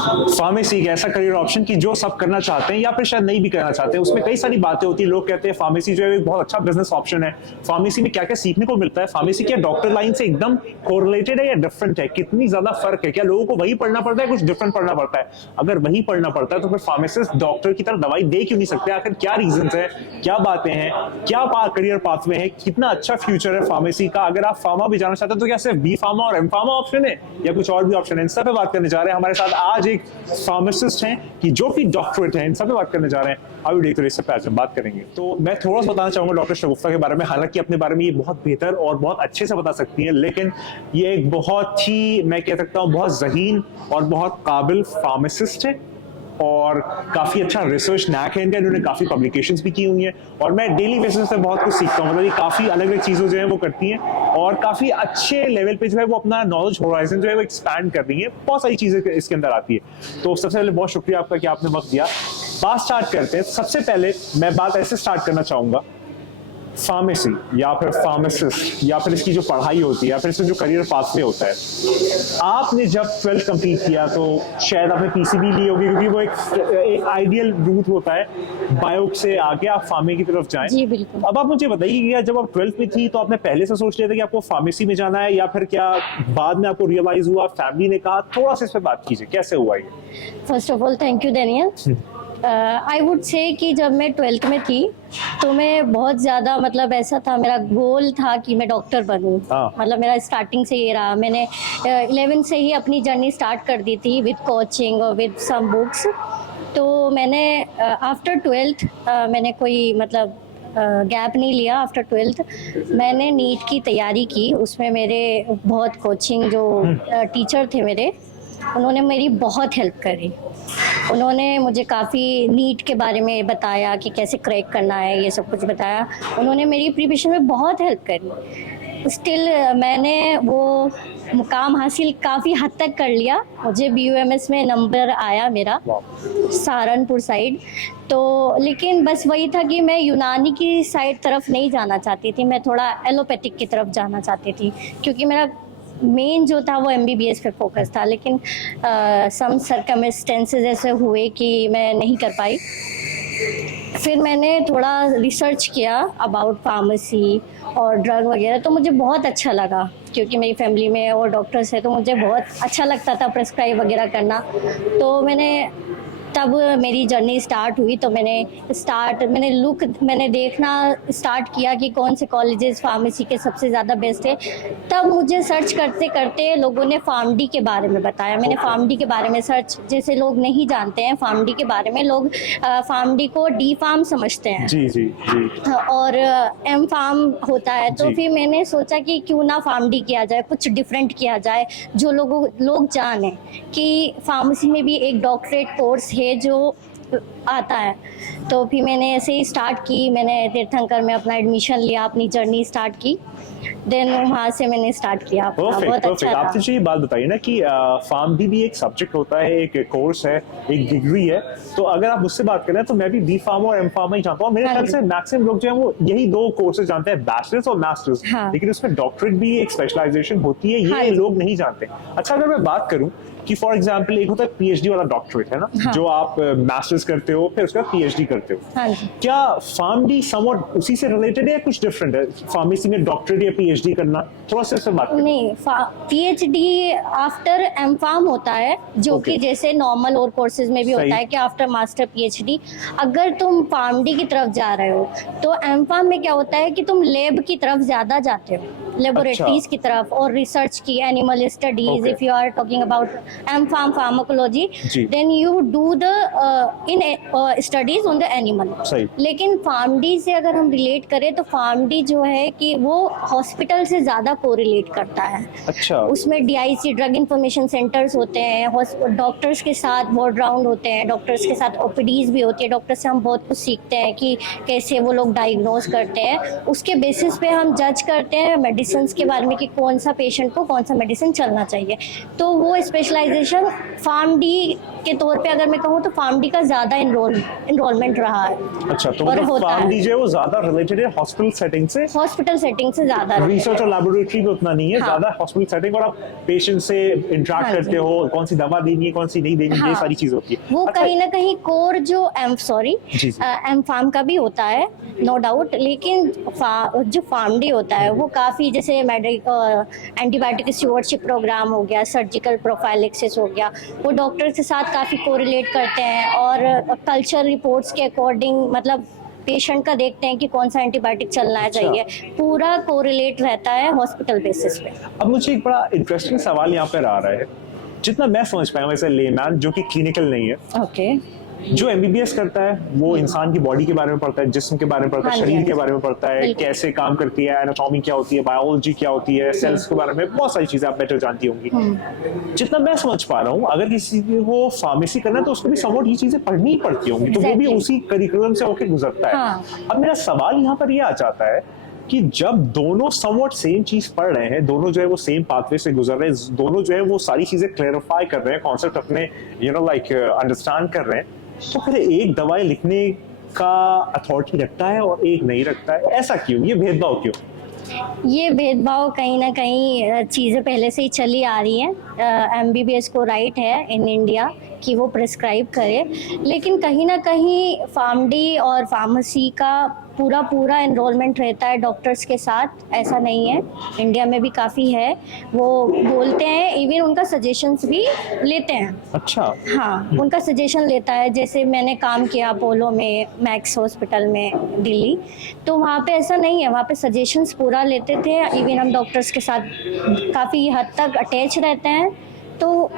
Pharmacy एक ऐसा career option कि जो सब करना चाहते हैं या फिर शायद नहीं भी करना चाहते हैं। उसमें कई सारी बातें होती है, लोग कहते हैं फार्मेसी जो है एक बहुत अच्छा बिजनेस ऑप्शन है। फार्मेसी में क्या क्या सीखने को मिलता है, फार्मेसी क्या डॉक्टर लाइन से एकदम कोरिलेटेड है या डिफरेंट है, कितनी ज्यादा फर्क है, क्या लोगों को वही पढ़ना पड़ता है, कुछ डिफरेंट पढ़ना पड़ता है? अगर वही पढ़ना पड़ता है तो फिर फार्मासिस्ट डॉक्टर की तरह दवाई दे क्यों नहीं सकते? आखिर क्या रीजन है, क्या बातें हैं, क्या करियर पाथवे है, कितना अच्छा फ्यूचर है फार्मेसी का? अगर आप फार्मा भी जाना चाहते हैं तो क्या सिर्फ बी फार्मा और एम फार्मा ऑप्शन है या कुछ और भी ऑप्शन है? इन सब पे बात करने जा रहे हैं। हमारे साथ आज एक फार्मासिस्ट हैं कि जो कि डॉक्टरेट हैं, इन सब पे बात करने जा रहे हैं। अभी देखते इस पे आज हम बात करेंगे। तो मैं थोड़ा सा बताना चाहूंगा डॉक्टर शगुफ्ता के बारे में। हालांकि अपने बारे में ये बहुत बेहतर और बहुत अच्छे से बता सकती है, लेकिन ये एक बहुत ही, मैं कह सकता हूँ, बहुत ज़हीन और बहुत काबिल फार्मासिस्ट है और काफी अच्छा रिसर्च नैक है इनका। इन्होंने काफी पब्लिकेशंस भी की हुई हैं और मैं डेली बेसिस पे बहुत कुछ सीखता हूँ। मतलब ये काफी अलग अलग चीजों जो है वो करती हैं और काफी अच्छे लेवल पे जो है वो अपना नॉलेज होराइजन जो है वो एक्सपैंड कर रही है। बहुत सारी चीजें इसके अंदर आती है। तो सबसे पहले बहुत शुक्रिया आपका कि आपने वक्त दिया। बात स्टार्ट करते हैं। सबसे पहले मैं बात ऐसे स्टार्ट करना चाहूंगा, फार्मेसी या फिर फार्मासिस्ट या फिर इसकी जो पढ़ाई होती है या फिर इसमें जो करियर पाथवे होता है, आपने जब 12th कंप्लीट किया तो शायद आपने पीसीबी ली होगी, क्योंकि वो एक आइडियल रूट होता है बायो से आगे आप फार्मे की तरफ जाएं। जी बिल्कुल। अब आप मुझे बताइए कि जब आप 12th में थी तो आपने पहले से सोच लिया था कि आपको फार्मेसी में जाना है या फिर क्या बाद में आपको रियलाइज हुआ, फैमिली ने कहा? थोड़ा सा इस पर बात कीजिए, कैसे हुआ ये? First of all thank you Daniel. I would say कि जब मैं 12th में थी तो मैं बहुत ज़्यादा, मतलब ऐसा था, मेरा गोल था कि मैं डॉक्टर बनूं। मतलब मेरा स्टार्टिंग से ये रहा। मैंने 11 से ही अपनी जर्नी स्टार्ट कर दी थी विद कोचिंग और विद सम बुक्स। तो मैंने आफ्टर 12th मैंने कोई मतलब गैप नहीं लिया। आफ्टर 12th मैंने नीट की तैयारी की। उसमें मेरे बहुत कोचिंग जो टीचर थे मेरे, उन्होंने मेरी बहुत हेल्प करी। उन्होंने मुझे काफ़ी नीट के बारे में बताया कि कैसे क्रैक करना है, ये सब कुछ बताया। उन्होंने मेरी प्रिपरेशन में बहुत हेल्प करी। स्टिल मैंने वो मुकाम हासिल काफ़ी हद तक कर लिया। मुझे BUMS में नंबर आया मेरा, सहारनपुर साइड। तो लेकिन बस वही था कि मैं यूनानी की साइड तरफ नहीं जाना चाहती थी, मैं थोड़ा एलोपैथिक की तरफ जाना चाहती थी, क्योंकि मेरा मेन जो था वो MBBS पे फोकस था। लेकिन सम सर्कमस्टेंसेस ऐसे हुए कि मैं नहीं कर पाई। फिर मैंने थोड़ा रिसर्च किया अबाउट फार्मेसी और ड्रग वगैरह, तो मुझे बहुत अच्छा लगा, क्योंकि मेरी फैमिली में और डॉक्टर्स है तो मुझे बहुत अच्छा लगता था प्रेस्क्राइब वगैरह करना। तो तब मेरी जर्नी स्टार्ट हुई। तो मैंने देखना स्टार्ट किया कि कौन से कॉलेजेस फार्मेसी के सबसे ज़्यादा बेस्ट है। तब मुझे सर्च करते करते लोगों ने फार्मडी के बारे में बताया। मैंने फार्मडी के बारे में सर्च, जैसे लोग नहीं जानते हैं फार्मडी के बारे में, लोग फार्मडी को डी फार्म समझते हैं। जी जी जी। और एम फार्म होता है। तो फिर मैंने सोचा कि क्यों ना फार्मडी किया जाए, कुछ डिफरेंट किया जाए, जो लोग जाने कि फार्मेसी में भी एक डॉक्टरेट कोर्स है जो आता है। तो फिर मैंने ऐसे ही स्टार्ट की। मैंने तीर्थंकर में अपना एडमिशन लिया, अपनी जर्नी स्टार्ट की। देन वहाँ से मैंने स्टार्ट किया। बहुत अच्छा था। आप मुझे ये बात बताइए ना कि फार्मडी भी एक सब्जेक्ट होता है, एक कोर्स है, एक डिग्री है। तो अगर आप मुझसे बात करें तो मैं भी बी फार्मा और एम फार्मा ही जानता हूँ। मेरे ख्याल से मैक्सिमम लोग जो है वो यही दो कोर्सेज जानते हैं, बैचलर्स और मास्टर्स। लेकिन उसमें डॉक्टरेट भी एक स्पेशलाइजेशन होती है, ये लोग नहीं जानते। अच्छा, अगर मैं बात करूँ कि फॉर एग्जाम्पल एक होता है PhD वाला डॉक्टरेट, है ना, जो आप मास्टर्स करते हो फिर उसका PhD करते हो। क्या फार्मडी समवट उसी से रिलेटेड है या कुछ डिफरेंट है? फार्मेसी में डॉक्टरेट या PhD करना, थोड़ा सा इससे बात नहीं, PhD आफ्टर एम फार्म होता है, जो कि जैसे नॉर्मल और कोर्सेज में भी होता है कि आफ्टर मास्टर PhD। अगर तुम फार्मडी की तरफ जा रहे हो तो एम फार्म में क्या होता है कि तुम लैब की तरफ ज्यादा जाते हो, लेबोरेटरीज की तरफ और रिसर्च की, animal studies. If you are talking about M pharm pharmacology, then you do the in studies on the animal. लेकिन फार्मडी से अगर हम रिलेट करें तो फार्मडी जो है कि वो हॉस्पिटल से ज्यादा कोरिलेट करता है। अच्छा। उसमें DIC ड्रग इंफॉर्मेशन सेंटर्स होते हैं, डॉक्टर्स के साथ वार्ड राउंड होते हैं, डॉक्टर्स के साथ OPDs भी होती है। डॉक्टर से हम बहुत कुछ सीखते हैं कि कैसे वो लोग डायग्नोज करते हैं, उसके बेसिस पे हम जज करते हैं, मेडिसिन मेडिसिन के बारे में कि कौन सा पेशेंट को कौन सा मेडिसिन चलना चाहिए। तो वो स्पेशलाइजेशन फार्म डी के तौर पे अगर मैं कहूँ तो फार्म डी का ज़्यादा इनरोलमेंट रहा है। अच्छा, तो और मतलब होता फार्म है। डी जो है वो ज्यादा रिलेटेड है हॉस्पिटल सेटिंग से, हॉस्पिटल सेटिंग से ज़्यादा रिसर्च और लैबोरेटरी में उतना नहीं है, हाँ। ज्यादा हॉस्पिटल सेटिंग, और आप पेशेंट से इंटरेक्ट हाँ करते जी। हो, कौन सी दवा देनी है कौन सी नहीं देनी है, ये हाँ। सारी चीजें होती है। वो अच्छा, कहीं ना कहीं कोर जो जी। एम फार्म का भी होता है, नो डाउट, लेकिन जो फार्म डी होता है वो काफ़ी, जैसे एंटीबायोटिक स्टूवर्डशिप प्रोग्राम हो गया, सर्जिकल प्रोफाइलेक्सिस हो गया, वो डॉक्टर के साथ काफ़ी कोरिलेट करते हैं और कल्चर रिपोर्ट्स के अकॉर्डिंग मतलब पेशेंट का देखते हैं कि कौन सा एंटीबायोटिक चलना अच्छा। चाहिए, पूरा कोरिलेट रहता है हॉस्पिटल बेसिस पे। अब मुझे एक बड़ा इंटरेस्टिंग सवाल यहाँ पर आ रहा है, जितना मैं समझ पाया हूँ एज ए लेमैन जो कि क्लिनिकल नहीं है, ओके। जो एमबीबीएस करता है वो इंसान की बॉडी के बारे में पढ़ता है, जिस्म के बारे में पढ़ता है, हाँ जी, शरीर हाँ के जी। बारे में पढ़ता है, बिल्कुल। कैसे काम करती है, एनाटॉमी क्या होती है, बायोलॉजी क्या होती है, सेल्स के बारे में बहुत सारी चीजें आप बेटर जानती होंगी। जितना मैं समझ पा रहा हूँ, अगर किसी को फार्मेसी करना है तो उसको भी समवट ये चीजें पढ़नी ही पड़ती होंगी, तो वो भी Exactly. उसी करिकुलम से होकर गुजरता है। हाँ। अब मेरा सवाल यहाँ पर ये आ जाता है कि जब दोनों समवट सेम चीज पढ़ रहे हैं, दोनों जो है वो सेम पाथवे से गुजर रहे हैं, दोनों जो है वो सारी चीजें क्लैरिफाई कर रहे हैं, कॉन्सेप्ट अपने अंडरस्टैंड कर रहे हैं, तो फिर एक दवाई लिखने का अथॉरिटी रखता है और एक नहीं रखता है, ऐसा क्यों? ये भेदभाव क्यों? ये भेदभाव कहीं ना कहीं चीज़ें पहले से ही चली आ रही हैं। एमबीबीएस को राइट है इन इंडिया कि वो प्रिस्क्राइब करे, लेकिन कहीं ना कहीं फार्मडी और फार्मेसी का पूरा एनरोलमेंट रहता है डॉक्टर्स के साथ, ऐसा नहीं है। इंडिया में भी काफ़ी है, वो बोलते हैं, इवन उनका सजेशंस भी लेते हैं। अच्छा। हाँ, उनका सजेशन लेता है। जैसे मैंने काम किया अपोलो में, मैक्स हॉस्पिटल में दिल्ली, तो वहाँ पे ऐसा नहीं है, वहाँ पे सजेशंस पूरा लेते थे। इवन हम डॉक्टर्स के साथ काफ़ी हद तक अटैच रहते हैं, तो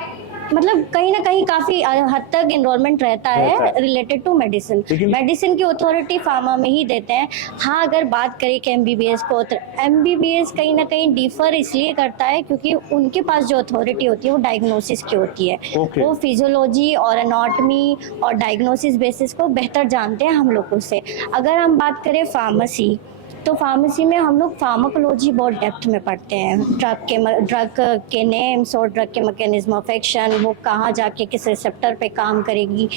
मतलब कहीं ना कहीं काफ़ी हद तक इन्रोलमेंट रहता है रिलेटेड टू मेडिसिन। लेकिन- मेडिसिन की अथॉरिटी फार्मा में ही देते हैं। हाँ, अगर बात करें कि एमबीबीएस को, तो एमबीबीएस कहीं ना कहीं डिफर इसलिए करता है क्योंकि उनके पास जो अथॉरिटी होती है वो डायग्नोसिस की होती है। Okay. वो फिजियोलॉजी और एनाटॉमी और डायग्नोसिस बेसिस को बेहतर जानते हैं हम लोगों से। अगर हम बात करें फार्मेसी, तो फार्मेसी में हम लोग फार्माकोलॉजी बहुत डेप्थ में पढ़ते हैं, ड्रग के नेम्स और ड्रग के मैकेनिज्म ऑफ एक्शन, वो कहाँ जाके किस रिसेप्टर पे काम करेगी,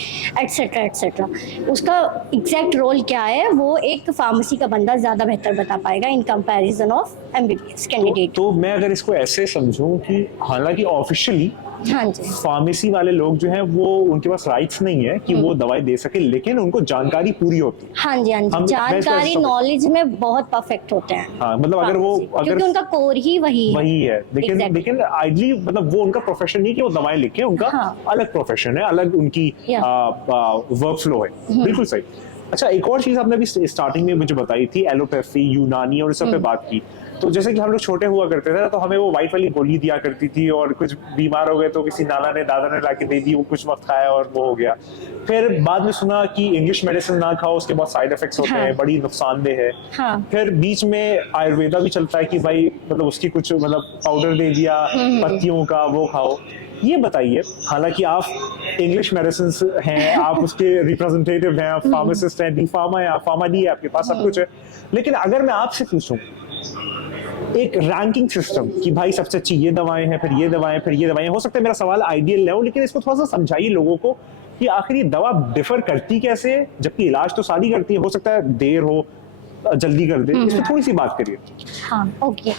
एट्सेट्रा एट्सेट्रा। उसका एग्जैक्ट रोल क्या है वो एक फार्मेसी का बंदा ज़्यादा बेहतर बता पाएगा in comparison of MBBS candidate. तो मैं अगर इसको ऐसे समझूं कि हालांकि ऑफिशियली हाँ जी, फार्मेसी वाले लोग जो हैं वो उनके पास राइट्स नहीं है कि वो दवाई दे सके, लेकिन उनको जानकारी पूरी होती है। हाँ जी, हाँ जी, मैं इसको जानकारी ऐसे- नॉलेज में बहुत परफेक्ट होते हैं। हाँ, मतलब अगर वो क्योंकि उनका कोर ही वही है। लेकिन Exactly. लेकिन आइडली मतलब वो उनका प्रोफेशन नहीं कि वो दवाएं लिखे, उनका हाँ। अलग प्रोफेशन है, अलग उनकी Yeah. वर्क फ्लो है। बिल्कुल सही। अच्छा, एक और चीज आपने अभी स्टार्टिंग में मुझे बताई थी, एलोपैथी, यूनानी और इस सब पे बात की। तो जैसे कि हम लोग छोटे हुआ करते थे तो हमें वो वाइट वाली गोली दिया करती थी, और कुछ बीमार हो गए तो किसी नाना ने दादा ने लाके दे दी, वो कुछ वक्त खाया और वो हो गया। फिर बाद में सुना कि इंग्लिश मेडिसिन ना खाओ, उसके बहुत साइड इफेक्ट्स होते हैं, बड़ी नुकसानदेह है। हाँ। फिर बीच में आयुर्वेदा भी चलता है कि भाई मतलब उसकी कुछ मतलब पाउडर दे दिया पत्तियों का, वो खाओ। ये बताइए, हालांकि आप इंग्लिश मेडिसिन हैं, आप उसके रिप्रेजेंटेटिव हैं, आप फार्मासिस्ट हैं, डी फार्मा है, फार्मा डी है, आपके पास सब कुछ है, लेकिन अगर मैं आपसे पूछूं एक रैंकिंग सिस्टम कि भाई सबसे अच्छी ये दवाएं हैं, फिर ये दवाएं, फिर ये दवाएं, हो सकता है मेरा सवाल आइडियल हो, लेकिन इसको थोड़ा सा समझाइए लोगों को कि आखिर ये दवा डिफर करती कैसे है, जबकि इलाज तो सारी करती है, हो सकता है देर हो, जल्दी कर दे, इस पर थोड़ी सी बात करिए। हाँ, ओके।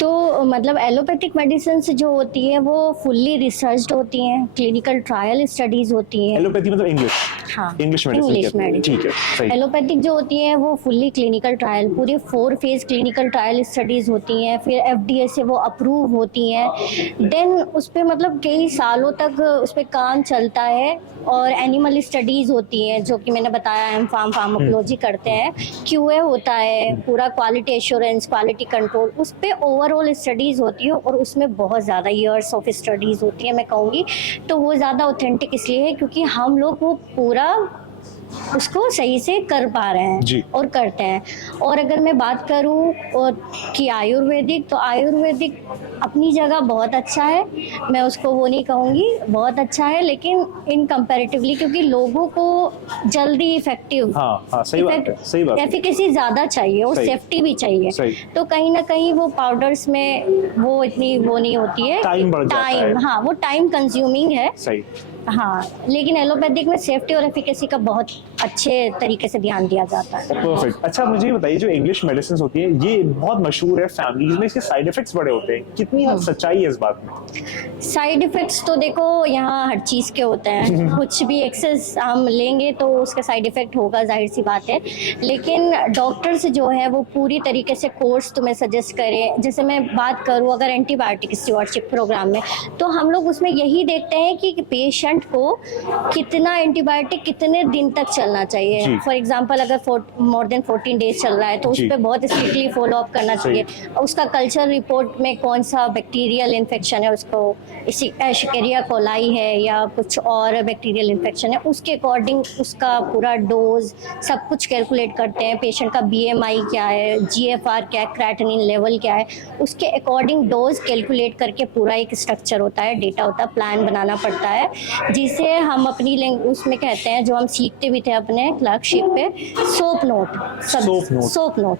तो मतलब एलोपैथिक मेडिसिन जो होती है वो फुल्ली रिसर्च्ड होती हैं, क्लिनिकल ट्रायल स्टडीज होती हैं। एलोपैथी मतलब इंग्लिश? हाँ, इंग्लिश इंग्लिश मेडिसिन, मेडिसिन। ठीक है, सही। एलोपैथिक जो होती है वो फुल्ली क्लिनिकल ट्रायल, पूरे 4 फेज क्लिनिकल ट्रायल स्टडीज होती हैं, फिर FDA से वो अप्रूव होती हैं। देन उस पर मतलब कई सालों तक उस पर काम चलता है, और एनिमल स्टडीज होती हैं जो कि मैंने बताया, एम फार्माकोलॉजी करते हैं, QA होता है, पूरा क्वालिटी एश्योरेंस, क्वालिटी कंट्रोल, उस पे ओवरऑल स्टडीज होती है, और उसमें बहुत ज़्यादा ईयर्स ऑफ स्टडीज होती है मैं कहूँगी। तो वो ज़्यादा ऑथेंटिक इसलिए है क्योंकि हम लोग वो पूरा उसको सही से कर पा रहे जी। हैं और करते हैं। और अगर मैं बात करूं कि आयुर्वेदिक, तो आयुर्वेदिक अपनी जगह बहुत अच्छा है, मैं उसको वो नहीं कहूँगी, बहुत अच्छा है, लेकिन इन कंपैरेटिवली क्योंकि लोगों को जल्दी इफेक्टिव, हाँ सही बात है, सही बात है। एफिकेसी ज़्यादा चाहिए और सही। सेफ्टी भी चाहिए, सही। तो कहीं ना कहीं वो पाउडर्स में वो इतनी वो नहीं होती है, टाइम बढ़ जाता है। टाइम, हाँ वो टाइम कंज्यूमिंग है। सही। हाँ, लेकिन एलोपैथिक में सेफ्टी और एफिकेसी का बहुत अच्छे तरीके से ध्यान दिया जाता है। परफेक्ट। अच्छा मुझे ये बताइए, जो इंग्लिश मेडिसिन होती है ये बहुत मशहूर है, फैमिलीज में इसके साइड इफेक्ट्स बड़े होते हैं, कितनी हद सच्चाई है इस बात में? साइड इफेक्ट्स तो देखो यहाँ हर चीज़ के होते हैं, कुछ भी एक्सेस हम लेंगे तो उसका साइड इफेक्ट होगा, जाहिर सी बात है, लेकिन डॉक्टर्स जो है वो पूरी तरीके से कोर्स तुम्हें सजेस्ट करें। जैसे मैं बात करूँ अगर एंटीबायोटिक स्टीवॉर्डशिप प्रोग्राम में, तो हम लोग उसमें यही देखते हैं कि पेशेंट को कितना एंटीबायोटिक कितने दिन तक चलना चाहिए। फॉर एग्जांपल अगर मोर देन 14 डेज चल रहा है तो उस पर बहुत स्ट्रिक्टली फॉलो अप करना चाहिए। उसका कल्चर रिपोर्ट में कौन सा बैक्टीरियल इन्फेक्शन है, उसको एशिकेरिया कोलाई है या कुछ और बैक्टीरियल इन्फेक्शन है, उसके अकॉर्डिंग उसका पूरा डोज सब कुछ कैलकुलेट करते हैं। पेशेंट का BMI क्या है, GFR क्या है, क्रेटिनिन लेवल क्या है, उसके अकॉर्डिंग डोज कैलकुलेट करके पूरा एक स्ट्रक्चर होता है, डेटा होता है, प्लान बनाना पड़ता है, जिसे हम अपनी उसमें कहते हैं, जो हम सीखते भी थे अपने क्लर्कशिप पे, soap note,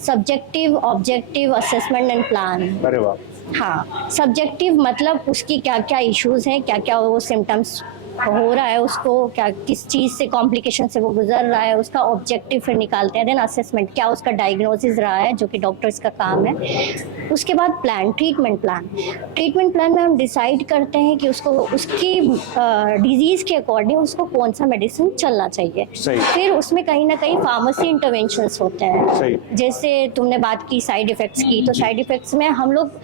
subjective, objective, assessment and plan. अरे वाह। हाँ, सब्जेक्टिव मतलब उसकी क्या क्या इश्यूज हैं, क्या क्या वो सिम्टम्स हो रहा है, उसको क्या किस चीज़ से कॉम्प्लिकेशन से वो गुजर रहा है, उसका ऑब्जेक्टिव फिर निकालते हैं। देन असेसमेंट, क्या उसका डायग्नोसिस रहा है, जो कि डॉक्टर्स का काम है। उसके बाद प्लान, ट्रीटमेंट प्लान में हम डिसाइड करते हैं कि उसको उसकी डिजीज़ के अकॉर्डिंग उसको कौन सा मेडिसिन चलना चाहिए। फिर उसमें कहीं ना कहीं फार्मेसी इंटरवेंशंस होते हैं। जैसे तुमने बात की साइड इफ़ेक्ट्स की, तो साइड इफ़ेक्ट्स में हम लोग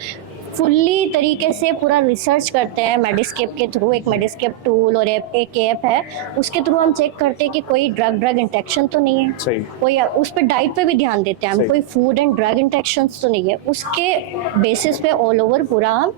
फुल्ली तरीके से पूरा रिसर्च करते हैं मेडिस्केप के थ्रू। एक मेडिस्केप टूल और एक ऐप है, उसके थ्रू हम चेक करते हैं कि कोई ड्रग इंटरेक्शन तो नहीं है, कोई उस पर डाइट पे भी ध्यान देते हैं हम, कोई फूड एंड ड्रग इंटरेक्शंस तो नहीं है, उसके बेसिस पे ऑल ओवर पूरा हम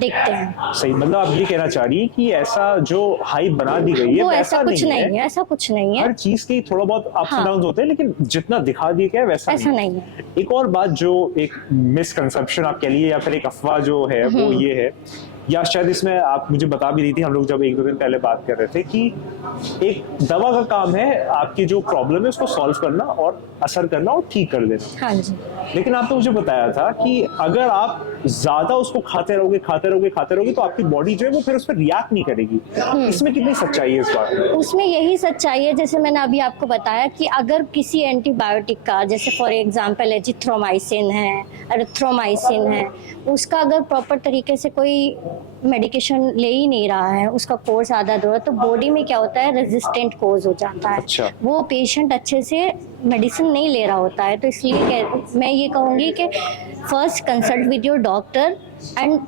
देखते हैं। सही, मतलब आप ये कहना चाह रही है कि ऐसा जो हाइप बना दी गई है वो ऐसा कुछ नहीं है, ऐसा कुछ नहीं है। हर चीज के थोड़ा बहुत अप्स एंड डाउन्स होते हैं, लेकिन जितना दिखा दिया गया है वैसा नहीं है। एक और बात जो एक मिसकंसेप्शन आप कह लिए या फिर एक अफवाह जो है वो ये है, या शायद इसमें आप मुझे बता भी रही थी, हम लोग जब 1-2 दिन पहले बात कर रहे थे, कि एक दवा का काम है आपकी जो प्रॉब्लम है उसको सॉल्व करना और असर करना और ठीक कर देना। हाँ जी। लेकिन आपने मुझे बताया था कि अगर आप ज्यादा उसको खाते रहोगे तो आपकी बॉडी जो है वो फिर उस पर रिएक्ट नहीं करेगी। इसमें कितनी सच्चाई है इस बात में? उसमें यही सच्चाई है, जैसे मैंने अभी आपको बताया कि अगर किसी एंटीबायोटिक का, जैसे फॉर एग्जांपल एजिथ्रोमाइसिन है, एरिथ्रोमाइसिन है, उसका अगर प्रॉपर तरीके से कोई मेडिकेशन ले ही नहीं रहा है, उसका कोर्स आधा अधूरा, तो बॉडी में क्या होता है, रेजिस्टेंट कोज हो जाता है। अच्छा। वो पेशेंट अच्छे से मेडिसिन नहीं ले रहा होता है, तो इसलिए मैं ये कहूँगी कि first consult with your doctor and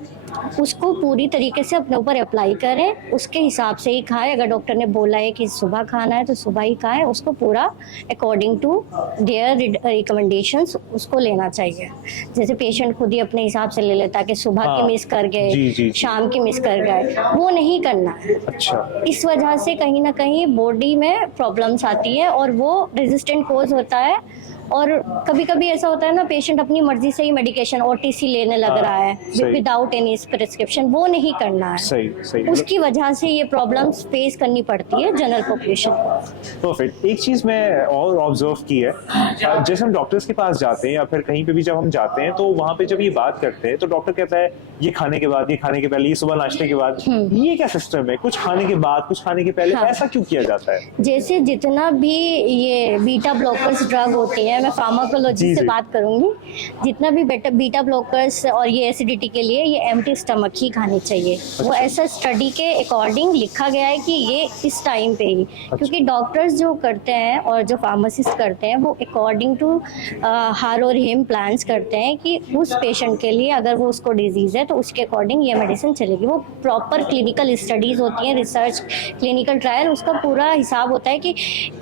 उसको पूरी तरीके से अपने ऊपर अप्लाई करें, उसके हिसाब से ही खाएं। अगर डॉक्टर ने बोला है कि सुबह खाना है तो सुबह ही खाएं, उसको पूरा अकॉर्डिंग टू देयर रिकमेंडेशंस उसको लेना चाहिए। जैसे पेशेंट खुद ही अपने हिसाब से ले लेता है कि सुबह की मिस कर गए, शाम की मिस कर गए, वो नहीं करना है। अच्छा। इस वजह से कहीं ना कहीं बॉडी में प्रॉब्लम्स आती है और वो रेजिस्टेंट कोज होता है। और कभी कभी ऐसा होता है ना, पेशेंट अपनी मर्जी से ही मेडिकेशन OTC लेने लग रहा है विदाउट एनी प्रिस्क्रिप्शन, वो नहीं करना है। सही। उसकी वजह से ये प्रॉब्लम्स फेस करनी पड़ती है जनरल पॉपुलेशन को। परफेक्ट। एक चीज मैं और ऑब्जर्व की है, जैसे हम डॉक्टर्स के पास जाते हैं या फिर कहीं पे भी जब हम जाते हैं, तो वहां पे जब ये बात करते हैं तो डॉक्टर कहता है ये खाने के बाद, ये खाने के पहले, ये सुबह नाश्ते के बाद। ये क्या सिस्टम है, कुछ खाने के बाद, कुछ खाने के पहले? ऐसा क्यों किया जाता है? जैसे जितना भी ये बीटा ब्लॉकर्स ड्रग होती है, मैं फार्माकोलॉजी से बात करूंगी, जितना भी बीटा ब्लॉकर्स और ये एसिडिटी के लिए ये एम्प्टी स्टमक ही खानी चाहिए। वो ऐसा स्टडी के अकॉर्डिंग लिखा गया है कि ये इस टाइम पे ही, क्योंकि डॉक्टर्स जो करते हैं और जो फार्मासिस्ट करते हैं वो अकॉर्डिंग टू हर और हिम प्लान्स करते हैं कि उस पेशेंट के लिए अगर वो उसको डिजीज है तो उसके अकॉर्डिंग ये मेडिसिन चलेगी। वो प्रॉपर क्लिनिकल स्टडीज होती हैं, रिसर्च, क्लिनिकल ट्रायल, उसका पूरा हिसाब होता है कि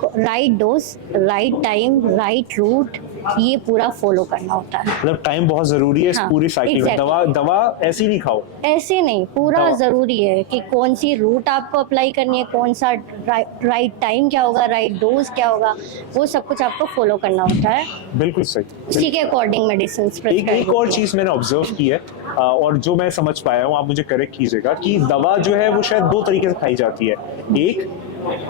right dose, right time, right route, ये पूरा फॉलो करना होता है। मतलब टाइम बहुत जरूरी है इस हाँ, पूरी साइकिल में। exactly. दवा ऐसी नहीं खाओ। ऐसे नहीं, पूरा दवा। जरूरी है कि कौन सी रूट आपको अप्लाई करनी है, कौन सा राइट टाइम क्या होगा, राइट डोज क्या होगा, वो सब कुछ आपको फॉलो करना होता है। बिल्कुल सही। उसी के अकॉर्डिंग मेडिसिन एक और चीज मैंने ऑब्जर्व की है और जो मैं समझ पाया हूँ, आप मुझे करेक्ट कीजिएगा, कि दवा जो है वो शायद दो तरीके से खाई जाती है। एक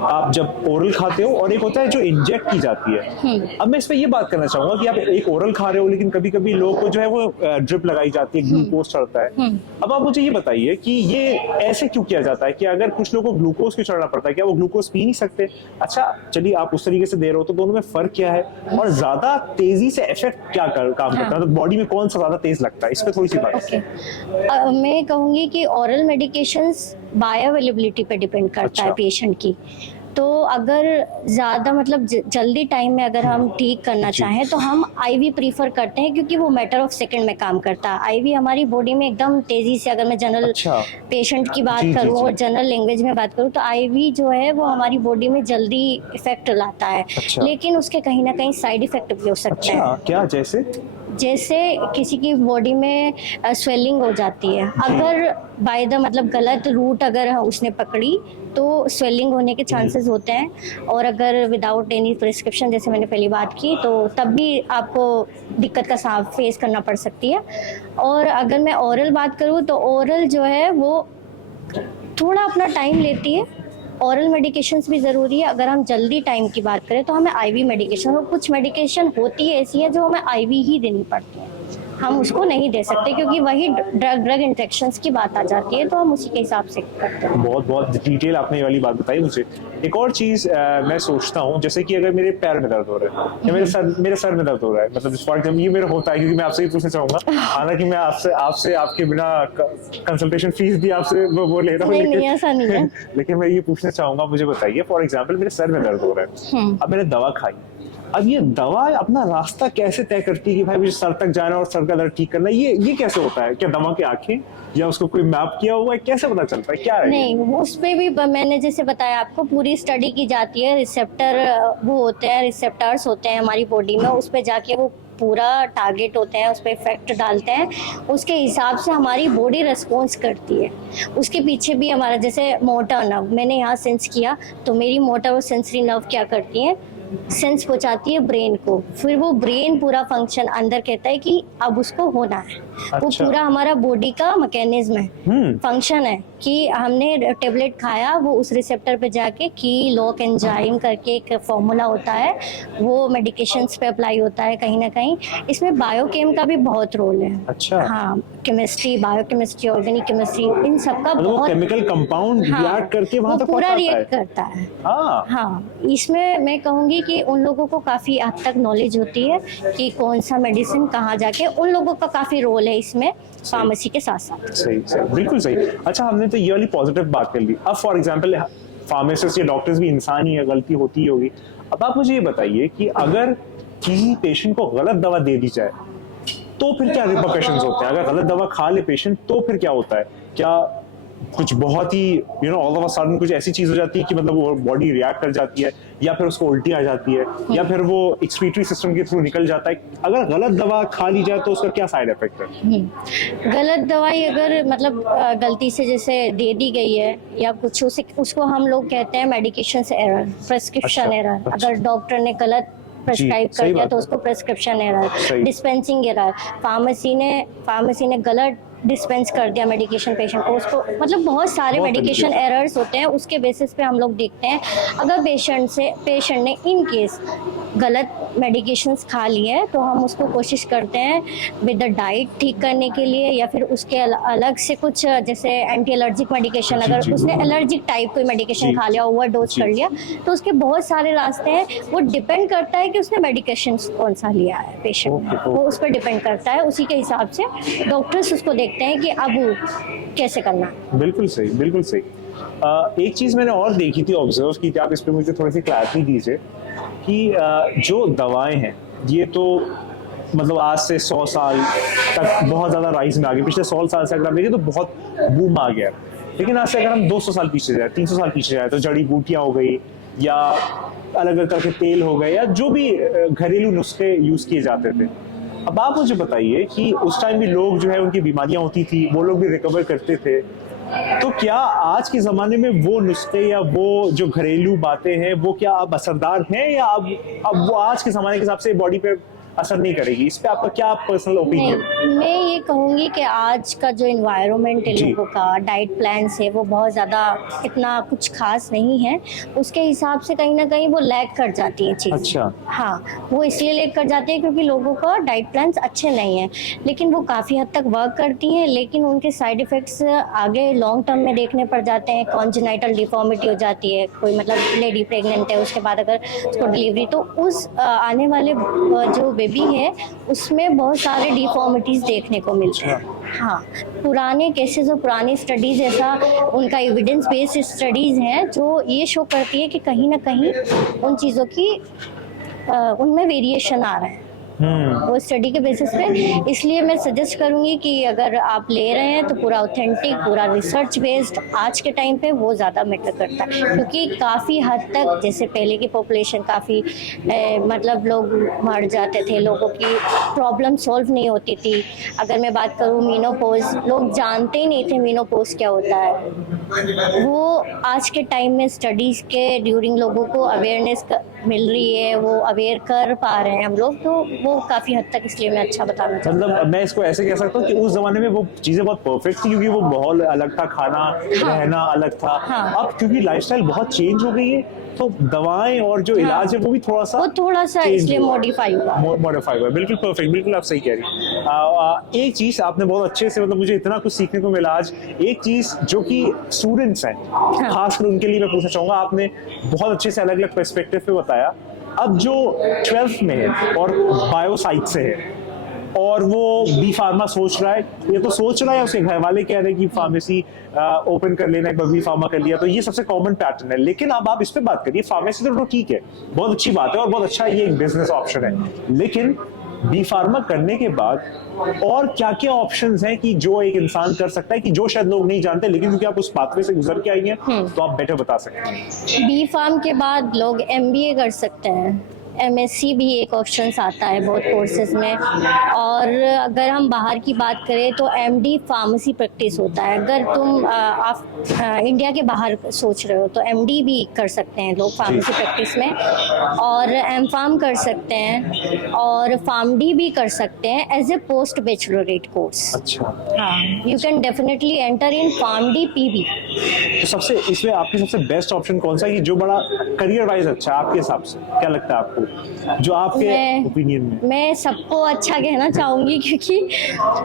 आप जब ओरल खाते हो और एक होता है जो इंजेक्ट की जाती है। अब मैं इस पे ये बात करना चाहूंगा कि आप एक ओरल खा रहे हो, लेकिन कभी कभी लोगों को जो है वो ड्रिप लगाई जाती है, ग्लूकोज चढ़ता है। अब आप मुझे ये बताइए कि ये ऐसे क्यों किया जाता है, कि अगर कुछ लोगों को ग्लूकोज क्यों चढ़ना पड़ता है, क्या वो ग्लूकोज पी नहीं सकते? अच्छा चलिए, आप उस तरीके से दे रहे हो तो दोनों में फर्क क्या है, और ज्यादा तेजी से इफेक्ट क्या काम करता है, तो बॉडी में कौन सा ज्यादा तेज लगता है, इस पे थोड़ी सी बात। मैं कहूंगी कि ऑरल मेडिकेशंस बायोअवेलेबिलिटी पे डिपेंड करता है पेशेंट की। तो अगर ज़्यादा मतलब जल्दी टाइम में अगर हम ठीक करना चाहें तो हम आईवी प्रीफर करते हैं, क्योंकि वो मैटर ऑफ सेकंड में काम करता है। आईवी हमारी बॉडी में एकदम तेजी से, अगर मैं जनरल पेशेंट की बात करूं और जनरल लैंग्वेज में बात करूं, तो आईवी जो है वो हमारी बॉडी में जल्दी इफेक्ट लाता है। लेकिन उसके कहीं ना कहीं साइड इफेक्ट भी हो सकते हैं। क्या? जैसे किसी की बॉडी में स्वेलिंग हो जाती है, अगर बाय द मतलब गलत रूट अगर उसने पकड़ी तो स्वेलिंग होने के चांसेस होते हैं। और अगर विदाउट एनी प्रिस्क्रिप्शन, जैसे मैंने पहली बात की, तो तब भी आपको दिक्कत का फेस करना पड़ सकती है। और अगर मैं ओरल बात करूँ तो ओरल जो है वो थोड़ा अपना टाइम लेती है। ओरल मेडिकेशंस भी ज़रूरी है। अगर हम जल्दी टाइम की बात करें तो हमें आईवी मेडिकेशन, और कुछ मेडिकेशन होती है ऐसी है जो हमें आईवी ही देनी पड़ती है, हम उसको नहीं दे सकते, क्योंकि वही ड्रग इंटरेक्शंस की बात आ जाती है, तो हम उसी के हिसाब से करते हैं। बहुत डिटेल आपने ये वाली बात बताई मुझे। एक और चीज मैं सोचता हूँ, जैसे कि अगर मेरे पैर में दर्द हो रहा है या मेरे सर में दर्द हो रहा है, मतलब फॉर एग्जाम्पल ये मेरा होता है, क्योंकि मैं आपसे ही पूछना चाहूंगा, हालांकि मैं आपसे आपके बिना कंसल्टेशन फीस भी आपसे वो ले रहा हूँ, नहीं, ऐसा नहीं है। लेकिन मैं ये पूछना चाहूंगा, मुझे बताइए फॉर एग्जाम्पल मेरे सर में दर्द हो रहा है, अब मैंने दवा खाई, अब ये दवा अपना रास्ता कैसे तय करती है कि भाई मुझे सर तक जाना और सर का दर्द ठीक करना, ये कैसे होता है? क्या दवा की आंखें या उसको कोई मैप किया हुआ है, कैसे पता चलता है, क्या है? नहीं, उस पे भी मैंने जैसे बताया आपको, पूरी स्टडी की जाती है। रिसेप्टर वो होते हैं, रिसेप्टर्स होते हैं हमारी बॉडी में, उस पे जाके वो पूरा टारगेट होते हैं, उस पर इफेक्ट डालते हैं, उसके हिसाब से हमारी बॉडी रिस्पॉन्स करती है। उसके पीछे भी हमारा, जैसे मोटर नर्व, मैंने यहाँ सेंस किया तो मेरी मोटर और सेंसरी नर्व क्या करती हैं, सेंस पहुंचाती है ब्रेन को, फिर वो ब्रेन पूरा फंक्शन अंदर कहता है कि अब उसको होना है। वो पूरा हमारा बॉडी का मैकेनिज्म है, फंक्शन है कि हमने टेबलेट खाया, वो उस रिसेप्टर पे जाके की लॉक एंजाइम करके एक फॉर्मूला होता है, वो मेडिकेशंस पे अप्लाई होता है कहीं ना कहीं। इसमें बायोकेम का भी बहुत रोल है। हाँ, केमिस्ट्री, बायोकेमिस्ट्री, ऑर्गेनिक केमिस्ट्री, इन सब का बहुत केमिकल कंपाउंड रिएक्ट करके वहां तक पूरा रिएक्ट करता है। हाँ, इसमें मैं कहूंगी कि उन लोगों को काफी हद तक नॉलेज होती है कि कौन सा मेडिसिन कहाँ जाके, उन लोगों का काफी रोल है इसमें, फार्मेसी के साथ साथ। सही, बिल्कुल सही। अच्छा, हमने तो ये वाली पॉजिटिव बात कर ली। अब फॉर एग्जांपल फार्मासिस्ट या डॉक्टर्स भी इंसान ही है, गलती होती ही होगी। अब आप मुझे ये बताइए कि अगर किसी पेशेंट को गलत दवा दे दी जाए तो फिर क्या रिपरकशंस होते हैं? अगर गलत दवा खा ले पेशेंट तो फिर क्या होता है? क्या कुछ बहुत ही ऑल ऑफ अ सडन कुछ ऐसी चीज हो जाती है कि मतलब वो बॉडी रिएक्ट कर जाती है, या फिर उसको उल्टी आ जाती है, या फिर वो एक्सक्रीटरी सिस्टम के थ्रू निकल जाता है? अगर गलत दवा खा ली जाए तो उसका क्या साइड इफेक्ट है? गलत दवाई अगर मतलब गलती से जैसे दे दी गई है या कुछ, उसको हम लोग कहते हैं मेडिकेशन एरर, प्रेस्क्रिप्शन एरर। अगर डॉक्टर ने गलत प्रेस्क्राइब कर दिया तो उसको prescription error, dispensing error, pharmacy ने गलत डिस्पेंस कर दिया मेडिकेशन पेशेंट को, उसको मतलब बहुत सारे मेडिकेशन एरर्स होते हैं। उसके बेसिस पे हम लोग देखते हैं, अगर पेशेंट ने इन केस गलत मेडिकेशंस खा लिए हैं तो हम उसको कोशिश करते हैं विद द डाइट ठीक करने के लिए, या फिर उसके अलग से कुछ जैसे एंटी एलर्जिक मेडिकेशन, अगर उसने एलर्जिक टाइप कोई मेडिकेशन खा लिया, ओवरडोज कर लिया, तो उसके बहुत सारे रास्ते हैं। वो डिपेंड करता है कि उसने मेडिकेशन कौन सा लिया है पेशेंट, वो उस पर डिपेंड करता है। उसी के हिसाब से डॉक्टर्स उसको देखते हैं कि अब कैसे करना है। बिल्कुल सही। एक चीज मैंने और देखी थी, ऑब्जर्व की थी, आप इस पे मुझे थोड़ी सी क्लैरिटी दीजिए कि जो दवाएं हैं ये तो मतलब आज से 100 साल तक बहुत ज्यादा राइज में आ गई। पिछले 100 साल से अगर आप देखिए तो बहुत बूम आ गया, लेकिन आज से अगर हम 200 साल पीछे जाए, 300 साल पीछे जाए, तो जड़ी बूटियां हो गई या अलग अलग तरह के तेल हो गए या जो भी घरेलू नुस्खे यूज किए जाते थे। अब आप मुझे बताइए कि उस टाइम भी लोग जो है उनकी बीमारियां होती थी, वो लोग भी रिकवर करते थे, तो क्या आज के जमाने में वो नुस्खे या वो जो घरेलू बातें हैं वो क्या अब असरदार हैं या अब वो आज के जमाने के हिसाब से बॉडी पे असर नहीं करेगी? इस पे आपका क्या पर्सनल ओपिनियन? मैं ये कहूँगी कि आज का जो इन्वायरमेंट है, लोगों का डाइट प्लान है, वो बहुत ज़्यादा इतना कुछ खास नहीं है। उसके हिसाब से कहीं ना कहीं वो लैग कर जाती है चीज़। अच्छा। हाँ, वो इसलिए लैग कर जाती है क्योंकि लोगों का डाइट प्लान्स अच्छे नहीं हैं, लेकिन वो काफ़ी हद तक वर्क करती हैं, लेकिन उनके साइड इफ़ेक्ट्स आगे लॉन्ग टर्म में देखने पड़ जाते हैं। कॉन्जेनाइटल डिफॉर्मिटी हो जाती है, कोई मतलब लेडी प्रेग्नेंट है, उसके बाद अगर उसको डिलीवरी, तो उस आने वाले जो बेबी है उसमें बहुत सारे डिफॉर्मिटीज देखने को मिलते हैं। हाँ, पुराने केसेस और पुरानी स्टडीज ऐसा, उनका एविडेंस बेस्ड स्टडीज हैं जो ये शो करती है कि कहीं ना कहीं उन चीज़ों की उनमें वेरिएशन आ रहा है वो स्टडी के बेसिस पे। इसलिए मैं सजेस्ट करूंगी कि अगर आप ले रहे हैं तो पूरा ऑथेंटिक, पूरा रिसर्च बेस्ड आज के टाइम पे वो ज़्यादा मैटर करता है, क्योंकि काफ़ी हद तक जैसे पहले की पॉपुलेशन काफ़ी मतलब लोग मर जाते थे, लोगों की प्रॉब्लम सॉल्व नहीं होती थी। अगर मैं बात करूँ मीनोपॉज, लोग जानते ही नहीं थे मीनोपॉज क्या होता है। वो आज के टाइम में स्टडीज़ के ड्यूरिंग लोगों को अवेयरनेस मिल रही है, वो अवेयर कर पा रहे हैं हम लोग, तो वो काफ़ी हद तक, इसलिए मैं अच्छा बताना चाहती हूँ। मतलब मैं इसको ऐसे कह सकता हूँ कि उस जमाने में वो चीजें बहुत परफेक्ट थी क्योंकि वो माहौल अलग था, खाना रहना अलग था। अब क्योंकि लाइफस्टाइल बहुत चेंज हो गई है, तो दवाएं और जो इलाज है वो भी थोड़ा सा इसलिए मॉडिफाई हुआ। बिल्कुल परफेक्ट, बिल्कुल आप सही कह रही हैं। एक चीज आपने बहुत अच्छे से, मतलब मुझे इतना कुछ सीखने को मिला आज। एक चीज जो कि स्टूडेंट्स हैं, खासकर उनके लिए मैं पूछना चाहूंगा, आपने बहुत अच्छे से अलग अलग पर्सपेक्टिव पे बताया। अब जो 12th में है और बायो साइड से है और वो बी फार्मा सोच रहा है, ये तो सोच रहा है, उसके घर वाले कह रहे हैं कि फार्मेसी ओपन कर लेना, एक बार बी फार्मा कर लिया, तो ये सबसे कॉमन पैटर्न है। लेकिन अब आप इस पे बात करिए, फार्मेसी तो ठीक है, बहुत अच्छी बात है और बहुत अच्छा ये एक बिजनेस ऑप्शन है, लेकिन बी फार्मा करने के बाद और क्या क्या ऑप्शंस हैं कि जो एक इंसान कर सकता है, कि जो शायद लोग नहीं जानते, लेकिन क्योंकि आप उस पाथवे से गुजर के आई हैं तो आप बेटर बता सकते हैं। बी फार्म के बाद लोग MBA कर सकते हैं, MSc भी एक ऑप्शन आता है बहुत कोर्सेज में, और अगर हम बाहर की बात करें तो MD फार्मेसी प्रैक्टिस होता है। अगर तुम आप इंडिया के बाहर सोच रहे हो तो MD भी कर सकते हैं लोग फार्मेसी प्रैक्टिस में, और MPharm कर सकते हैं, और PharmD भी कर सकते हैं as a post baccalaureate course. अच्छा, हाँ, you can definitely enter in PharmD PB। तो सबसे इसमें आपके सबसे बेस्ट ऑप्शन कौन सा है कि जो बड़ा करियर वाइज अच्छा है आपके हिसाब से? क्या लगता है आपको, जो आपके ओपिनियन में? मैं सबको अच्छा कहना चाहूंगी, क्योंकि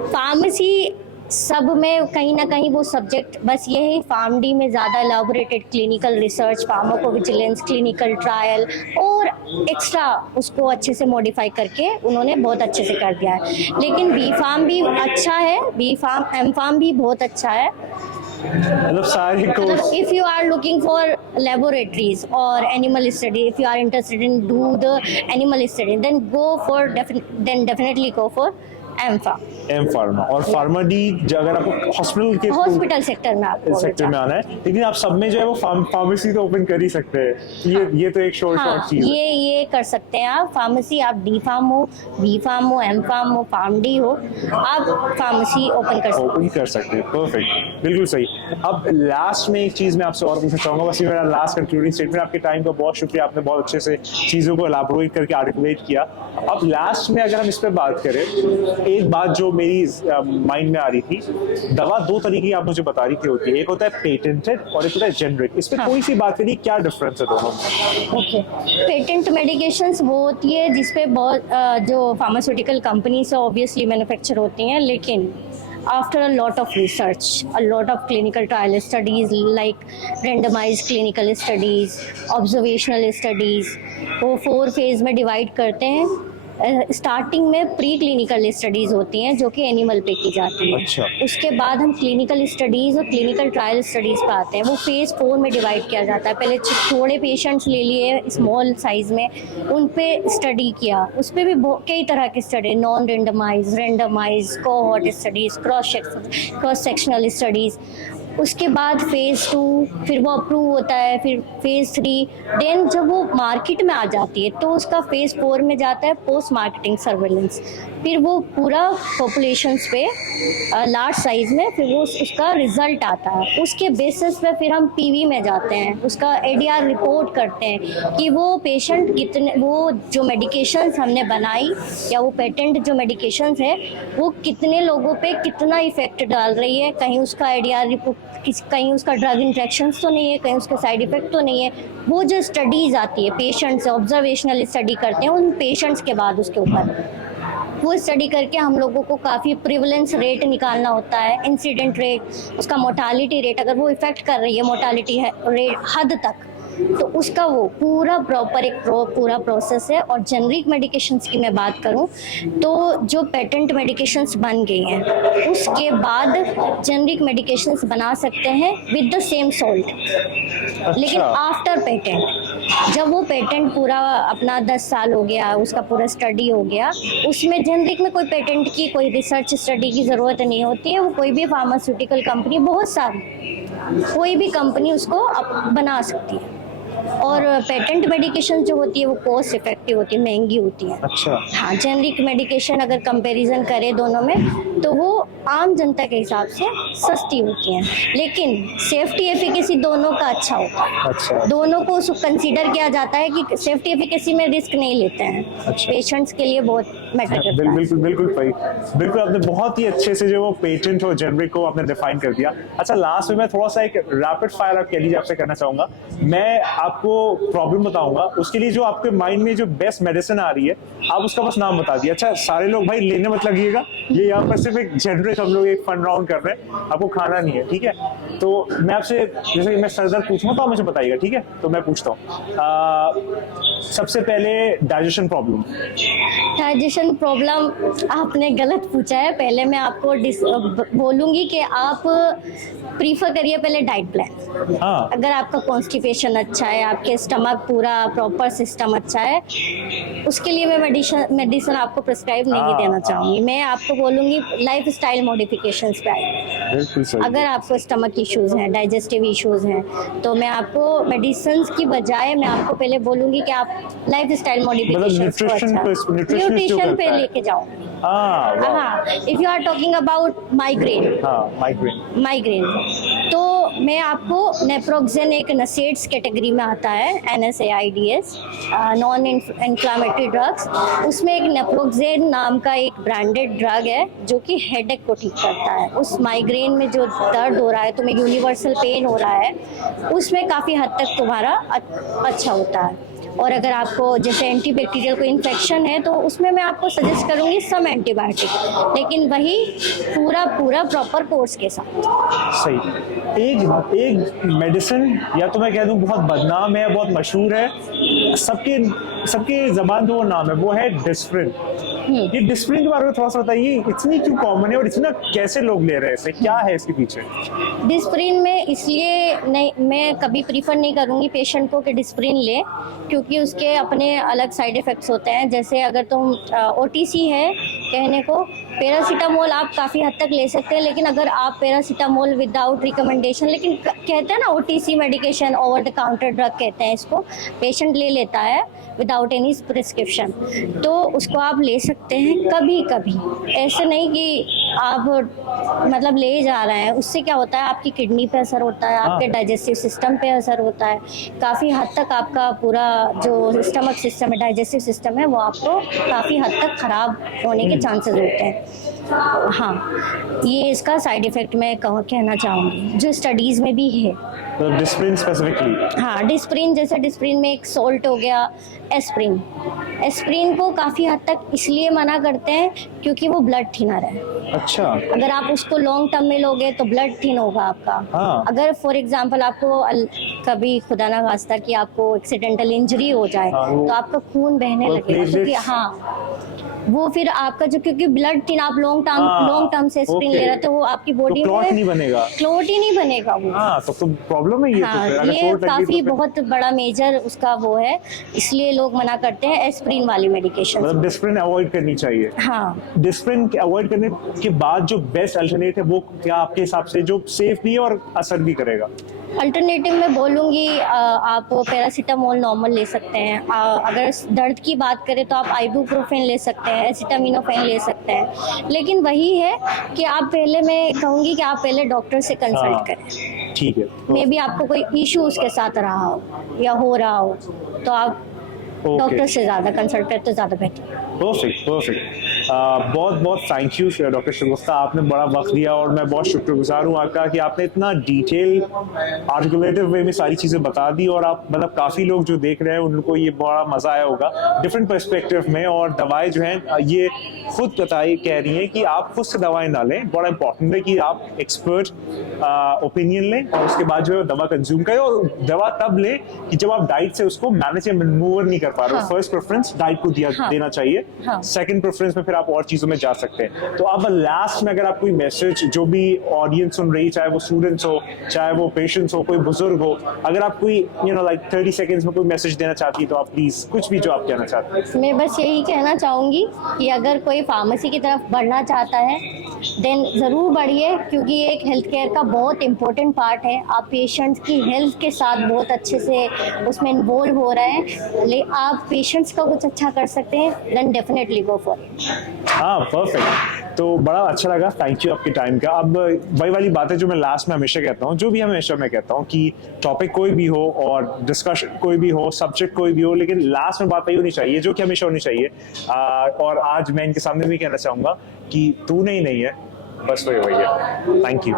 फार्मेसी सब में कहीं ना कहीं वो सब्जेक्ट बस ये है, PharmD में ज़्यादा elaborated clinical research, pharmacovigilance, clinical trial और एक्स्ट्रा उसको अच्छे से मॉडिफाई करके उन्होंने बहुत अच्छे से कर दिया है। लेकिन B.Pharm भी अच्छा है, B.Pharm M.Pharm भी बहुत अच्छा है। मतलब सारे course, if you are looking for laboratories or animal study, if you are interested in do the animal study, then definitely go for M pharma और फार्मा डी। अगर आपको हॉस्पिटल सेक्टर में आना है, लेकिन आप सब में जो है वो फार्मेसी तो ओपन कर ही सकते हैं। ये तो एक शॉर्ट चीज है। ये कर सकते हैं आप फार्मेसी, आप D फार्म हो, B फार्म हो, M फार्म हो, PharmD हो, आप फार्मेसी ओपन कर सकते हैं। परफेक्ट, बिल्कुल सही। अब लास्ट में एक चीज मैं आपसे और पूछना चाहूंगा, बस ये मेरा लास्ट कंक्लूडिंग स्टेटमेंट। आपके टाइम का बहुत शुक्रिया, आपने बहुत अच्छे से चीजों को एलाबोरेट करके आर्टिकुलेट किया। अब लास्ट में अगर हम इस पे बात करें, एक बात जो मेरी माइंड में आ रही थी, दवा दो तरीके की आप मुझे बता रही थी होती है, एक होता है पेटेंटेड और एक होता है जेनरिक। इस पे कोई सी बात करिए, क्या डिफरेंस है दोनों में? ओके, पेटेंट मेडिकेशंस वो होती है जिसपे बहुत जो फार्मास्यूटिकल कंपनी से ऑब्वियसली मैन्युफैक्चर होती हैं, लेकिन after a lot of research, a lot of clinical trial studies like randomized clinical studies, observational studies, वो 4 फेज में डिवाइड करते हैं। स्टार्टिंग में प्री क्लिनिकल स्टडीज होती हैं जो कि एनिमल पे की जाती है। अच्छा। उसके बाद हम क्लिनिकल स्टडीज और क्लिनिकल ट्रायल स्टडीज पे आते हैं, वो फेज 4 में डिवाइड किया जाता है। पहले थोड़े पेशेंट्स ले लिए स्मॉल साइज में, उन पे स्टडी किया, उस पर भी कई तरह की study, non randomise, randomise, cohort studies, cross sectional studies, उसके बाद फेज 2, फिर वो अप्रूव होता है, फिर फेज 3, देन जब वो मार्केट में आ जाती है तो उसका फेज 4 में जाता है पोस्ट मार्केटिंग सर्वेलेंस। फिर वो पूरा पॉपुलेशंस पे लार्ज साइज में फिर वो उसका रिजल्ट आता है। उसके बेसिस पे फिर हम पीवी में जाते हैं, उसका एडीआर रिपोर्ट करते हैं कि वो पेशेंट कितने, वो जो मेडिकेशंस हमने बनाई या वो पेटेंट जो मेडिकेशंस है वो कितने लोगों पे कितना इफेक्ट डाल रही है, कहीं उसका एडीआर रिपोर्ट, कहीं उसका ड्रग इंट्रैक्शंस तो नहीं है, कहीं उसके साइड इफेक्ट तो नहीं है। वो जो स्टडीज आती है पेशेंट्स, ऑब्जर्वेशनल स्टडी करते हैं उन पेशेंट्स के बाद उसके ऊपर वो स्टडी करके हम लोगों को काफ़ी प्रिवलेंस रेट निकालना होता है, इंसिडेंट रेट, उसका मोर्टालिटी रेट, अगर वो इफेक्ट कर रही है मोर्टालिटी रेट हद तक, तो उसका वो पूरा प्रॉपर एक पूरा प्रोसेस है। और जेनरिक मेडिकेशंस की मैं बात करूं तो जो पेटेंट मेडिकेशंस बन गई हैं उसके बाद जेनरिक मेडिकेशंस बना सकते हैं विद द सेम सॉल्ट, लेकिन आफ्टर पेटेंट, जब वो पेटेंट पूरा अपना 10 साल हो गया, उसका पूरा स्टडी हो गया, उसमें जेनरिक में कोई पेटेंट की, कोई रिसर्च स्टडी की ज़रूरत नहीं होती है। वो कोई भी फार्मास्यूटिकल कंपनी, बहुत सारी कोई भी कंपनी उसको बना सकती है। और पेटेंट मेडिकेशन जो होती है वो कॉस्ट इफेक्टिव होती है, महंगी होती है। अच्छा। हाँ, जेनरिक मेडिकेशन अगर कंपैरिजन करें दोनों में तो वो आम जनता के हिसाब से सस्ती होती हैं, लेकिन सेफ्टी एफिकेसी दोनों का अच्छा होता है। अच्छा। दोनों को कंसीडर किया जाता है कि सेफ्टी एफिकेसी में रिस्क नहीं लेते हैं। अच्छा। पेशेंट्स के लिए बहुत मैटर करता है। बिल्कुल बिल्कुल भाई, बिल्कुल आपने बहुत ही अच्छे से जो वो पेटेंट और जेनरिक को आपने डिफाइन कर दिया। अच्छा, लास्ट में मैं थोड़ा सा एक रैपिड फायर आप कह लीजिए आपसे करना चाहूंगा। मैं आपको प्रॉब्लम बताऊंगा, उसके लिए जो आपके माइंड में जो बेस्ट मेडिसिन आ रही है आप उसका बस नाम बता दिए। अच्छा, सारे लोग भाई लेने मत लगिएगा, ये यहाँ पर सिर्फ एक जेनरिक हम लोग एक फन राउंड कर रहे हैं, आपको खाना नहीं है, ठीक है? तो मैं आपसे जैसे मैं सर दर्द पूछूंगा तो आप मुझे बताइएगा, ठीक है? तो मैं पूछता हूँ सबसे पहले डाइजेशन प्रॉब्लम। डाइजेशन प्रॉब्लम आपने गलत पूछा है। पहले मैं आपको बोलूंगी कि आप प्रीफर करिए पहले डाइट प्लान। हाँ। अगर आपका कॉन्स्टिपेशन अच्छा है, आपके स्टमक पूरा प्रॉपर सिस्टम अच्छा है, उसके लिए मैं मेडिसिन आपको प्रिस्क्राइब नहीं देना चाहूंगी। मैं आपको बोलूंगी लाइफ स्टाइल मॉडिफिकेशंस पे आइए। अगर आपको स्टमक इश्यूज हैं, डाइजेस्टिव इश्यूज हैं, तो मैं आपको मेडिसिन की बजाय मैं आपको पहले बोलूंगी कि आप लाइफ स्टाइल मॉडिफिकेशंस न्यूट्रिशन पे लेके जाओ। हाँ, if you are talking about migraine, तो मैं आपको नेप्रोक्सेन, एक नसेड्स कैटेगरी में आता है, NSAIDs, नॉन इन्फ्लामेटरी ड्रग्स, उसमें एक नेप्रोक्सेन नाम का एक ब्रांडेड ड्रग है जो कि हेडेक को ठीक करता है। उस माइग्रेन में जो दर्द हो रहा है, तुम्हें यूनिवर्सल पेन हो रहा है, उसमें काफ़ी हद तक तुम्हारा अच्छा होता है। और अगर आपको जैसे एंटीबैक्टीरियल कोई इन्फेक्शन है तो उसमें मैं आपको सजेस्ट करूंगी सम एंटीबायोटिक, लेकिन वही पूरा प्रॉपर कोर्स के साथ। सही। एक मेडिसिन, या तो मैं कह दूं बहुत बदनाम है, बहुत मशहूर है, सबके जबान पे वो नाम है, वो है डिस्प्रिन। ये डिस्प्रिन के बारे में थोड़ा सा बताइए, इतनी क्यों कॉमन है और इतना कैसे लोग ले रहे हैं इसे, क्या है इसके पीछे? डिस्प्रिन में इसलिए नहीं, मैं कभी प्रीफर नहीं करूंगी पेशेंट को कि डिस्प्रिन ले, क्योंकि उसके अपने अलग साइड इफेक्ट्स होते हैं। जैसे अगर तुम OTC है कहने को, पैरासीटामोल आप काफ़ी हद तक ले सकते हैं, लेकिन अगर आप पैरासीटामोल विदाउट रिकमेंडेशन, लेकिन कहते हैं ना OTC medication, over the counter drug कहते हैं इसको, पेशेंट ले लेता है विदाउट एनी प्रिस्क्रिप्शन, तो उसको आप ले सकते हैं कभी कभी। ऐसे नहीं कि आप मतलब ले जा रहे हैं, उससे क्या होता है आपकी किडनी पे असर होता है, आपके डाइजेस्टिव सिस्टम पे असर होता है, काफ़ी हद तक आपका पूरा जो स्टमक सिस्टम है, डाइजेस्टिव सिस्टम है, वो आपको काफ़ी हद तक ख़राब होने के चांसेस होते हैं। हाँ, ये इसका साइड इफ़ेक्ट मैं कहना चाहूँगी जो स्टडीज़ में भी है। तो डिस्प्रिन स्पेसिफिकली? हाँ, डिस्प्रिन, जैसे डिस्प्रिन में एक सॉल्ट हो गया, एस्प्रिन को काफ़ी हद तक इसलिए मना करते हैं क्योंकि वो ब्लड थिनर है। अच्छा। अगर आप उसको लॉन्ग टर्म में लोगे तो ब्लड थिन होगा आपका। हाँ। अगर फॉर एग्जांपल आपको कभी खुदा ना वास्ता कि आपको एक्सीडेंटल इंजरी हो जाए, तो आपका खून बहने लगेगा, क्योंकि हाँ वो फिर आपका जो, क्योंकि ब्लड थिन आप लॉन्ग टर्म से एस्पिरिन okay. ले रहे हो, तो वो आपकी बॉडी तो क्लॉट में नहीं बनेगा, क्लॉट ही नहीं बनेगा वो। हाँ तो प्रॉब्लम है ये। हाँ, तो फिर अगर ये चोट लगी काफी तो फिर बहुत बड़ा मेजर उसका वो है, इसलिए लोग मना करते हैं एस्पिरिन वाली मेडिकेशन। मतलब डिस्प्रिन अवॉइड करनी चाहिए। हाँ, डिस्प्रिन अवॉइड करने के बाद जो बेस्ट अल्टरनेट है वो क्या आपके हिसाब से, जो सेफ भी है और असर भी करेगा? अल्टरनेटिव में बोलूँगी आप पैरासीटामोल नॉर्मल ले सकते हैं। अगर दर्द की बात करें तो आप आइबुप्रोफेन ले सकते हैं, एसिटामिनोफेन ले सकते हैं। लेकिन वही है कि आप पहले, मैं कहूँगी कि आप पहले डॉक्टर से कंसल्ट करें। ठीक है, मे बी आपको कोई इशू उसके साथ रहा हो या हो रहा हो, तो आप डॉक्टर से ज़्यादा कंसल्ट करें तो ज़्यादा बेटर। परफेक्ट। बहुत बहुत थैंक यू डॉक्टर शगुफ्ता, आपने बड़ा वक्त दिया और मैं बहुत शुक्रगुजार हूँ आपका कि आपने इतना डिटेल आर्टिकुलेटिव वे में सारी चीज़ें बता दी। और आप मतलब काफ़ी लोग जो देख रहे हैं उनको ये बड़ा मज़ा आया होगा डिफरेंट पर्सपेक्टिव में। और दवाएं जो हैं ये खुद कह रही हैं कि आप खुद से दवाएं ना लें, बड़ा इंपॉर्टेंट है कि आप एक्सपर्ट ओपिनियन लें और उसके बाद जो है दवा कंज्यूम करें। और दवा तब लें कि जब आप डाइट से उसको मैनेज या मैनूवर नहीं कर पा रहे हो। फर्स्ट प्रेफरेंस डाइट को देना चाहिए, सेकंड प्रेफरेंस में फिर आप और चीजों में जा सकते हैं। तो अब लास्ट में अगर आप कोई मैसेज, जो भी ऑडियंस सुन रही, चाहे वो स्टूडेंट्स हो, चाहे वो पेशेंट्स हो, कोई बुजुर्ग हो, अगर आप कोई लाइक 30 सेकंड्स में कोई मैसेज देना चाहती है तो आप प्लीज कुछ भी जो आप कहना चाहते हैं। मैं बस यही कहना चाहूँगी कि अगर कोई फार्मेसी की तरफ बढ़ना चाहता है देन ज़रूर बढ़िए, क्योंकि ये एक हेल्थ केयर का बहुत इंपॉर्टेंट पार्ट है। आप पेशेंट्स की हेल्थ के साथ बहुत अच्छे से उसमें इन्वॉल्व हो रहे हैं, आप पेशेंट्स का कुछ अच्छा कर सकते हैं, then definitely go for it. हाँ, परफेक्ट। तो बड़ा अच्छा लगा, थैंक यू आपके टाइम का। अब वही वाली बात है जो मैं लास्ट में हमेशा कहता हूँ, जो भी हमेशा मैं कहता हूँ कि टॉपिक कोई भी हो और डिस्कशन कोई भी हो, सब्जेक्ट कोई भी हो, लेकिन लास्ट में बात वही होनी चाहिए जो कि हमेशा होनी चाहिए। और आज मैं इनके सामने भी कहना चाहूँगा कि तू नहीं है, बस वही है। Thank you.